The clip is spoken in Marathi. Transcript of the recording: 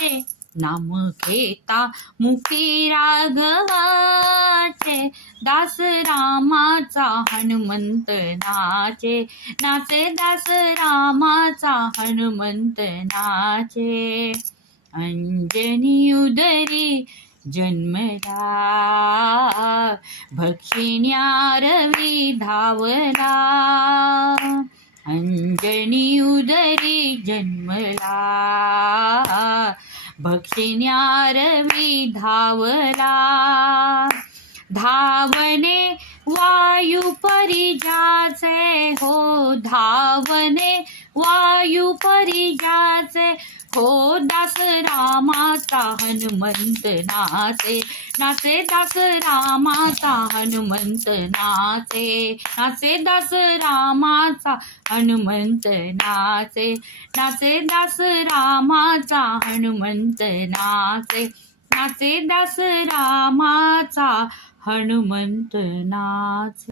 नाचे, नाम घेता मुखी राघवाचे, दास रामाचा हनुमंत नाचे, नाचे दास रामाचा हनुमंत नाचे. अंजनी उदरी जन्मला, भक्षिण्यारवी धावला. अंजनी उदरी जन्मला, भक्षिण्यारवी धावला. धावणे वायू परिजाचे हो, धावणे वायू परिजाचे हो, दास रामाचा हनुमंत नाचे, नाचे दास रामाचा हनुमंत नाचे, नाचे दास रामाचा हनुमंत नाचे, नाचे दास रामाचा हनुमंत नाचे, नाचे दास रामाचा हनुमंत नाचे.